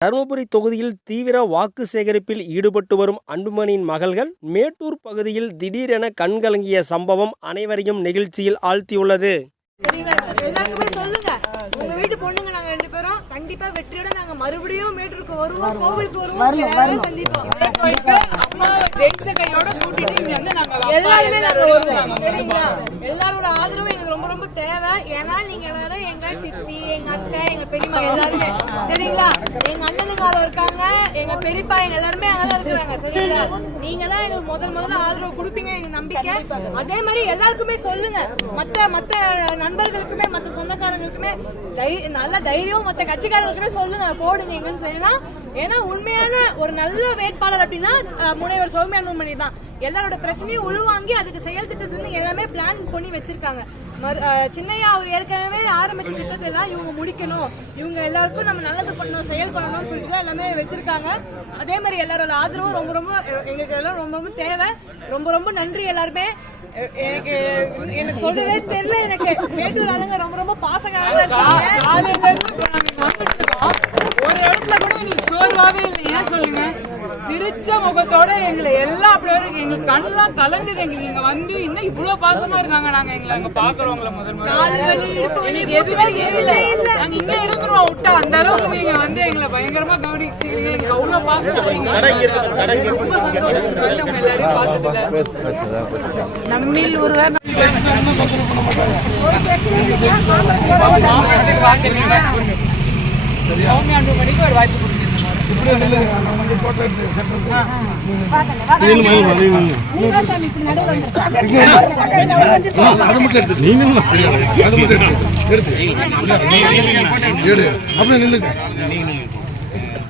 தருமபுரி தொகுதியில் தீவிர வாக்கு சேகரிப்பில் ஈடுபட்டு வரும் அன்புமணியின் மகள்கள் மேட்டூர் பகுதியில் திடீரென கண்கலங்கிய சம்பவம் அனைவரையும் நெகிழ்ச்சியில் ஆழ்த்தியுள்ளது. சரிங்களா எல்லாருக்குமே சொல்லுங்க. உங்க வீட்டு பொண்ணுங்க நாங்க ரெண்டு பேரும் கண்டிப்பா வெற்றியோட நாங்க மறுபடியும் மேட்டூருக்கு வருவோம் கோவிலுக்கு வருவோம் எல்லாரும் சந்திப்போம் அம்மா ஜெயிச்ச கையோட கூட்டிட்டு இங்க வந்து நாங்க அப்பா எல்லாருமே நாங்க எல்லாரும் வருவோம். சரிங்களா? எல்லாரோட ஆதரவும் எங்களுக்கு ரொம்ப ரொம்ப தேவை. ஏன்னா நீங்க எல்லாரும் எங்க சித்தி எங்க அத்தை எங்க பெரியம்மா எல்லாருமே. சரிங்களா? எங்க அண்ணனுங்க அங்க இருக்காங்க. எங்க பெரியப்பா எங்க எல்லாருமே அங்கதான் இருக்கிறாங்க. சரிங்களா? நீங்க தான் எங்களுக்கு முதல் முதல்ல ஆதரவு கொடுப்பீங்க எங்க நம்பிக்கை. அதே மாதிரி எல்லாருக்குமே சொல்லுங்க. மத்த மத்த நண்பர்களுக்குமே மத்த சொந்தக்காரங்களுக்குமே நல்ல தைரியம் மத்த கட்சிக்காரங்களுக்குமே சொல்லுங்க. போடுங்க எங்கன்னு சொல்லலாம் ஏன்னா உண்மையான ஒரு நல்ல வேட்பாளர் அப்படின்னா முனைவர் சௌமியா அன்புமணி தான். எல்லாரோட பிரச்சனையும் உள்வாங்கி அதுக்கு செயல் திட்டத்துல எல்லாமே பிளான் பண்ணி வச்சிருக்காங்க. சின்னையா அவர் ஏற்கனவே ஆரம்பிச்ச திட்டத்தை தான் இவங்க முடிக்கணும். இவங்க எல்லாருக்கும் நம்ம நல்லது பண்ணணும் செயல் பண்ணணும்னு சொல்லிட்டு தான் எல்லாமே வச்சிருக்காங்க. அதே மாதிரி எல்லாரோட ஆதரவும் ரொம்ப ரொம்ப எங்களுக்கு எல்லாம் ரொம்ப ரொம்ப தேவை. ரொம்ப ரொம்ப நன்றி எல்லாருமே. எனக்கு எனக்கு சொல்லவே தெரியல எனக்கு. மேட்டூர் ஆளுங்க ரொம்ப ரொம்ப இருக்கோம். ஒரு இடத்துல கூட எங்களுக்கு சோர்வாவே இல்லை. ஏன் சொல்லுங்க? சிரிச்ச முகத்தோட எங்களை எல்லாம் எங்களுக்கு கண்ணெல்லாம் கலங்குது எங்களுக்கு. இங்க வந்து இன்னும் இவ்வளவு பாசமா இருக்காங்க நாங்க எங்களை. அங்க பாக்குறவங்கள முதல் முதல்ல. எதுவுமே தெரியல நாங்க இங்க இருக்கிறோம் விட்டா அந்த அளவுக்கு நீங்க வந்து எங்களை பயங்கரமா கவனிச்சீங்க எங்களுக்கு அவ்வளவு பாசம் ரொம்ப சந்தோஷம். உங்க எல்லாரையும் பார்த்ததுல நம்மில் ஒருவர் சௌமியா அன்புமணிக்கு ஒரு வாய்ப்பு அது மட்டும் எடுத்து நீங்க அது மட்டும் எடுத்து எடுத்து அப்படியே நில்லுங்க